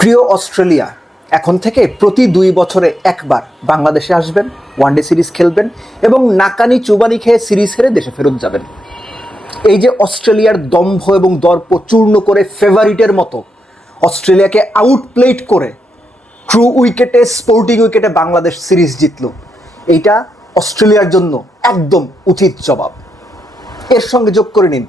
প্রিয় অস্ট্রেলিয়া, এখন থেকে প্রতি 2 বছরে একবার বাংলাদেশে আসবেন, ওয়ানডে সিরিজ খেলবেন এবং নাকানি চুবানি খেয়ে সিরিজ হেরে দেশে ফেরত যাবেন। এই যে অস্ট্রেলিয়ার দম্ভ এবং দর্প চূর্ণ করে ফেভারিটের মতো অস্ট্রেলিয়াকে আউটপ্লেট করে ট্রু উইকেটে, স্পোর্টিং উইকেটে বাংলাদেশ সিরিজ জিতল, এইটা অস্ট্রেলিয়ার জন্য একদম উচিত জবাব। এর সঙ্গে যোগ করে নিন,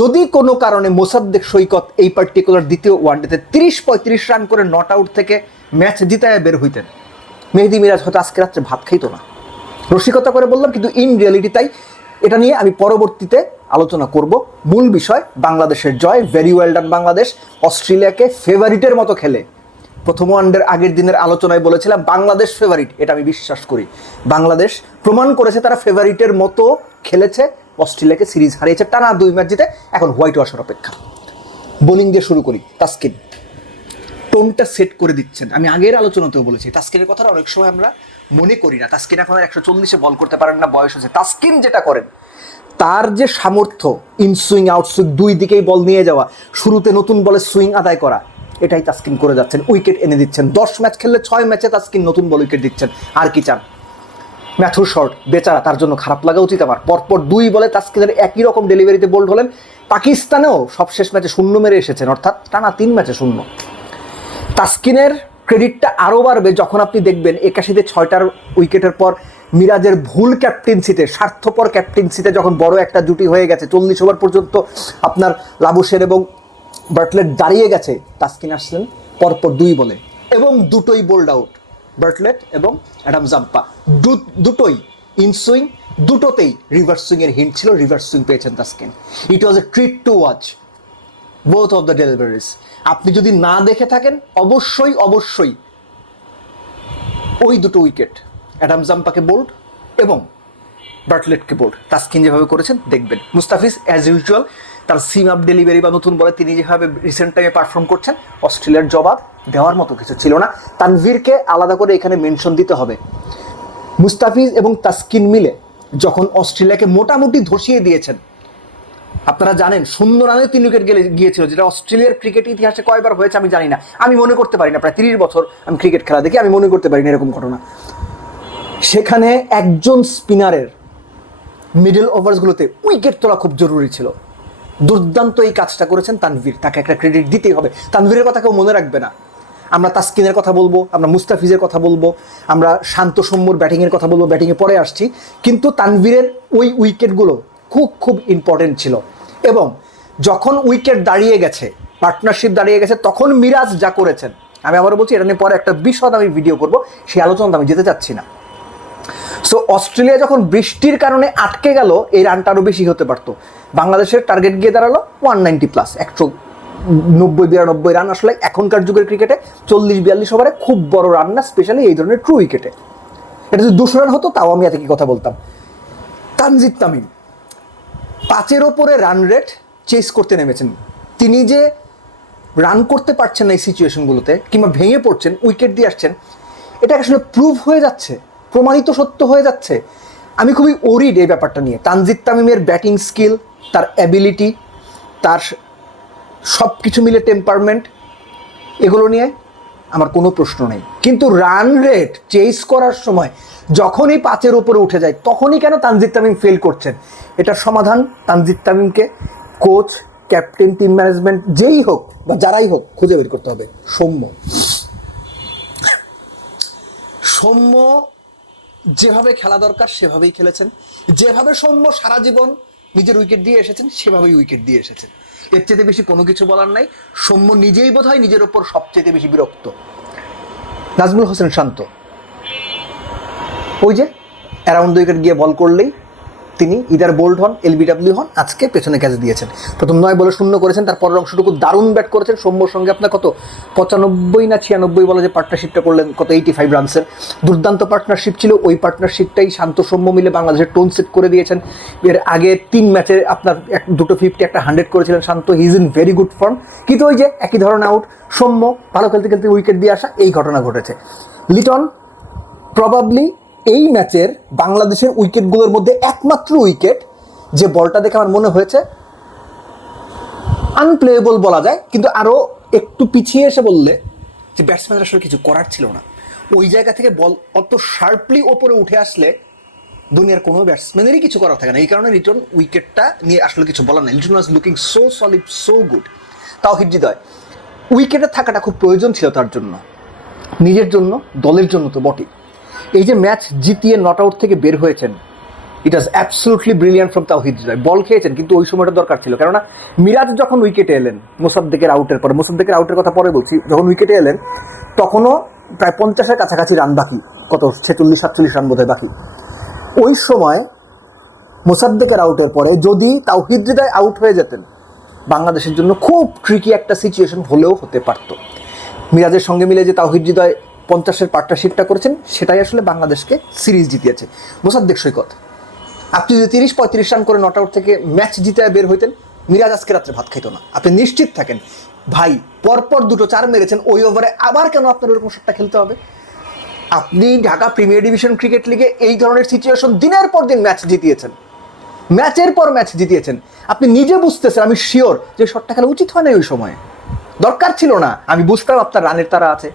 যদি কোনো কারণে মোসাদ্দেক সৈকত এই পার্টিকুলার দ্বিতীয় ওয়ানডেতে 30-35 রান করে নট আউট থেকে ম্যাচ জিতায় বের হইতেন, মেহেদী মিরাজ হয়তো আজকে রাত্রে ভাত খাইতো না। রসিকতা করে বললাম, কিন্তু ইন রিয়ালিটি তাই। এটা নিয়ে আমি পরবর্তীতে আলোচনা করব। মূল বিষয় বাংলাদেশের জয়, ভেরি ওয়েল ডান বাংলাদেশ। অস্ট্রেলিয়াকে ফেভারিটের মতো খেলে প্রথম ওয়ানডের আগের দিনের আলোচনায় বলেছিলাম বাংলাদেশ ফেভারিট, এটা আমি বিশ্বাস করি। বাংলাদেশ প্রমাণ করেছে তারা ফেভারিটের মতো খেলেছে, অস্ট্রেলিয়াকে সিরিজ হারিয়েছে টানা 2 ম্যাচ জিতে। এখন হোয়াইট ওয়াশের অপেক্ষা। বোলিং দিয়ে শুরু করি। তাসকিন টোনটা সেট করে দিচ্ছেন। আমি আগের আলোচনাতেও বলেছি, তাসকিনের কথাটা অনেক সময় আমরা মনে করি না। তাসকিন এখন আর 140-এ বল করতে পারেন না, বয়স হচ্ছে। তাসকিন যেটা করেন, তার যে সামর্থ্য, ইন সুইং আউট সুইং দুই দিকেই বল নিয়ে যাওয়া, শুরুতে নতুন বলে সুইং আদায় করা, এটাই তাসকিন করে যাচ্ছেন। উইকেট এনে দিচ্ছেন। 10 ম্যাচ খেললে 6 ম্যাচে তাসকিন নতুন বল উইকেট দিচ্ছেন। আর কি চান? ম্যাথু শর্ট বেচারা, তার জন্য খারাপ লাগা উচিত আমার। পরপর 2 বলে তাসকিনের একই রকম ডেলিভারিতে বোল্ড হলেন। পাকিস্তানেও সবশেষ ম্যাচে 0 মেরে এসেছেন, অর্থাৎ টানা 3 ম্যাচে 0। তাসকিনের ক্রেডিটটা আরও বাড়বে যখন আপনি দেখবেন 81-তে 6টার উইকেটের পর মিরাজের ভুল ক্যাপ্টেন্সিতে, স্বার্থপর ক্যাপ্টেন্সিতে যখন বড় একটা জুটি হয়ে গেছে, 40 ওভার পর্যন্ত আপনার লাবুশের এবং বার্টলেট দাঁড়িয়ে গেছে, তাসকিন আসলেন পরপর 2 বলে এবং দুটোই বোল্ড আউট। বার্টলেট এবং অ্যাডাম জাম্পা দুটোই ইন সুইং, দুটোতেই রিভার্স সুইংয়ের হিন্ট ছিল। রিভার্স সুইং পেয়েছেন Taskin. It was a treat to watch both of the deliveries. আপনি যদি না দেখে থাকেন, অবশ্যই ওই দুটো উইকেট, অ্যাডাম জাম্পাকে বোল্ড এবং বার্টলেটকে বোল্ড, তাসকিন যেভাবে করেছেন দেখবেন। মুস্তাফিজ অ্যাজ ইউজুয়াল তার সিম আপ ডেলিভারি বা নতুন বলে তিনি যেভাবে রিসেন্ট টাইমে পারফর্ম করছেন, অস্ট্রেলিয়ার জবাব দেওয়ার মতো কিছু ছিল না। তানভীরকে আলাদা করে এখানে মেনশন দিতে হবে। মুস্তাফিজ এবং তাসকিন মিলে যখন অস্ট্রেলিয়াকে মোটামুটি ধসিয়ে দিয়েছেন, আপনারা জানেন 0 রানে 3 উইকেট গিয়েছিল, যেটা অস্ট্রেলিয়ার ক্রিকেট ইতিহাসে কয়বার হয়েছে আমি জানি না। আমি মনে করতে পারি না, প্রায় 30 বছর আমি ক্রিকেট খেলা দেখি, আমি মনে করতে পারি না এরকম ঘটনা। সেখানে একজন স্পিনারের মিডল ওভার্সগুলোতে উইকেট তোলা খুব জরুরি ছিল। দুর্দান্ত এই কাজটা করেছেন তানভীর, তাকে একটা ক্রেডিট দিতেই হবে। তানভীরের কথা কেউ মনে রাখবে না। আমরা তাসকিনের কথা বলবো, আমরা মুস্তাফিজের কথা বলবো, আমরা শান্ত সৌম্যর ব্যাটিংয়ের কথা বলবো, ব্যাটিংয়ে পরে আসছি, কিন্তু তানভীরের ওই উইকেটগুলো খুব ইম্পর্টেন্ট ছিল। এবং যখন উইকেট দাঁড়িয়ে গেছে, পার্টনারশিপ দাঁড়িয়ে গেছে, তখন মিরাজ যা করেছেন, আমি আবারও বলছি, এটা নিয়ে পরে একটা বিশদ আমি ভিডিও করব, সেই আলোচনাতে আমি যেতে চাচ্ছি না। সো অস্ট্রেলিয়া যখন বৃষ্টির কারণে আটকে গেল, এই রানটা আরও বেশি হতে পারতো। বাংলাদেশের টার্গেট গিয়ে দাঁড়ালো 190+, 190-92 রান। আসলে এখনকার যুগের ক্রিকেটে 40-42 ওভারে খুব বড় রান না, স্পেশালি এই ধরনের ট্রু উইকেটে। এটা যদি 200 রান হতো তাও আমি এত কি কথা বলতাম। তানজিদ তামিম 5-এর ওপরে রান রেট চেস করতে নেমেছেন। তিনি যে রান করতে পারছেন না এই সিচুয়েশনগুলোতে, কিংবা ভেঙে পড়ছেন, উইকেট দিয়ে আসছেন, এটা আসলে প্রুভ হয়ে যাচ্ছে, প্রমাণিত সত্য হয়ে যাচ্ছে। আমি খুবই ওরিড এই ব্যাপারটা নিয়ে। তানজিদ তামিমের ব্যাটিং স্কিল, তার অ্যাবিলিটি, তার সব কিছু মিলে টেম্পারমেন্ট, এগুলো নিয়ে আমার কোনো প্রশ্ন নেই। কিন্তু রান রেট চেস করার সময় যখনই 5-এর উপরে উঠে যায়, তখনই কেন তানজিদ তামিম ফেল করছেন? এটার সমাধান তানজিদ তামিমকে কোচ, ক্যাপ্টেন, টিম ম্যানেজমেন্ট যেই হোক বা যারাই হোক খুঁজে বের করতে হবে। সৌম্য যেভাবে খেলা দরকার সেভাবেই খেলেছেন। যেভাবে সৌম্য সারা জীবন নিজের উইকেট দিয়ে এসেছেন, সেভাবেই উইকেট দিয়ে এসেছেন। এর চেয়ে বেশি কোনো কিছু বলার নাই। সৌম্য নিজেই বোধহয় নিজের ওপর সবচেয়ে বেশি বিরক্ত। নাজমুল হোসেন শান্ত, ওই যে অ্যারাউন্ড দ্য উইকেট গিয়ে বল করলেই তিনি ইদার বোল্ড হন, এলবিডব্লিউ হন। আজকে পেছনে ক্যাচ দিয়েছেন, প্রথম 9 বলে 0 করেছেন, তারপরের অংশটুকু দারুণ ব্যাট করেছেন। সৌম্যর সঙ্গে আপনার কত 95 না 96 বলে যে পার্টনারশিপটা করলেন, কত 85 রানসের দুর্দান্ত পার্টনারশিপ ছিল। ওই পার্টনারশিপটাই শান্ত সৌম্য মিলে বাংলাদেশের টোন সেট করে দিয়েছেন। এর আগে 3 ম্যাচে আপনার 2 50 একটা 100 করেছিলেন Shanto. He is in very good form. কিন্তু ওই যে একই ধরনের আউট, সৌম্য ভালো খেলতে খেলতে উইকেট দিয়ে আসা, এই ঘটনা ঘটেছে। লিটন প্রবাবলি এই ম্যাচের বাংলাদেশের উইকেটগুলোর মধ্যে একমাত্র উইকেট যে বলটা দেখে আমার মনে হয়েছে আনপ্লেয়েবল বলা যায়, কিন্তু আরও একটু পিছিয়ে এসে বললে যে ব্যাটসম্যানরা আসলে কিছু করার ছিল না। ওই জায়গা থেকে বল অত শার্পলি ওপরে উঠে আসলে দুনিয়ার কোনো ব্যাটসম্যানেরই কিছু করার থাকে না। এই কারণে লিটন উইকেটটা নিয়ে আসলে কিছু বলার নাই। Liton was looking so solid, so good. Towhid Hridoy উইকেটে থাকাটা খুব প্রয়োজন ছিল তার জন্য, নিজের জন্য, দলের জন্য তো বটেই। এই যে ম্যাচ জিতিয়ে নট আউট থেকে বের হয়েছেন, ইট ওয়াজ absolutely brilliant from Towhid Hridoy. বল খেয়েছেন কিন্তু ওই সময়টা দরকার ছিল, কেননা মিরাজ যখন উইকেটে এলেন মোসাদ্দেকের আউটের পরে, মোসাদ্দেকের আউটের কথা পরে বলছি, যখন উইকেটে এলেন তখনও প্রায় 50-এর কাছাকাছি রান বাকি, কত 46-47 রান বোধহয় বাকি। ওই সময় মোসাদ্দেকের আউটের পরে যদি তাওহিদ হৃদয় আউট হয়ে যেতেন, বাংলাদেশের জন্য খুব ট্রিকি একটা সিচুয়েশন হলেও হতে পারত। মিরাজের সঙ্গে মিলে যে তাওহিদ হৃদয় 50-এর পার্টনারশিপটা করেছেন, সেটাই আসলে বাংলাদেশকে সিরিজ জিতিয়েছে। মোসাদ্দেক সৈকত, আপনি যদি 30-35 রান করে নট আউট থেকে ম্যাচ জিতে বের হইতেন, মিরাজ আজকে রাত্রে ভাত খাইতো না। আপনি নিশ্চিত থাকেন ভাই, পরপর 2টো 4 মেরেছেন, ওই ওভারে আবার কেন আপনার ওরকম শটটা খেলতে হবে? আপনি ঢাকা প্রিমিয়ার ডিভিশন ক্রিকেট লিগে এই ধরনের সিচুয়েশন দিনের পর দিন ম্যাচ জিতিয়েছেন, ম্যাচের পর ম্যাচ জিতিয়েছেন। আপনি নিজে বুঝতেছেন, আমি শিওর যে শটটা খেলা উচিত হয় না, ওই সময় দরকার ছিল না। আমি বুঝতাম আপনার রানের তারা আছে,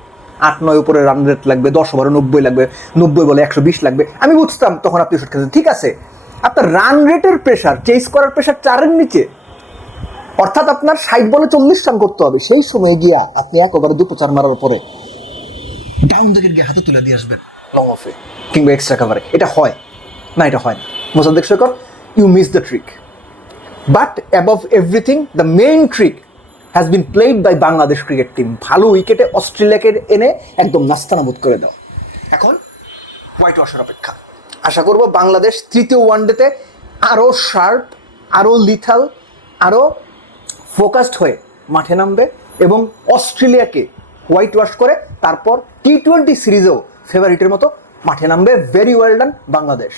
8-9 উপরে রান রেট লাগবে, 10 ওভারে 90 লাগবে, 90 বলে 120 লাগবে, আমি বুঝতাম তখন আপনি শট খেলছেন। ঠিক আছে, আপনার রান রেটের প্রেশার, চেস করার প্রেশার 4-এর নিচে, অর্থাৎ আপনার 60 বলে 40 রান করতে হবে। সেই সময় গিয়া আপনি 1 ওভারে 2 4 মারার পরে ডাউন উইকেট গিয়ে হাতে তুলে দিয়ে আসবেন লং অফে কিংবা এক্সট্রা কাভারে। এটা হয় না, এটা হয় না। Mosaddek Saikat, you miss the trick, but above everything the main trick has been played by Bangladesh cricket team. ভালো উইকেটে অস্ট্রেলিয়াকে এনে একদম নাস্তানাবুদ করে দেওয়া। এখন হোয়াইট ওয়াশের অপেক্ষা। আশা করব বাংলাদেশ তৃতীয় ওয়ানডেতে আরও শার্প, আরও লিথাল, আরও ফোকাসড হয়ে মাঠে নামবে এবং অস্ট্রেলিয়াকে হোয়াইট ওয়াশ করে তারপর T20 সিরিজেও ফেভারিটের মতো মাঠে নামবে। Very well done Bangladesh.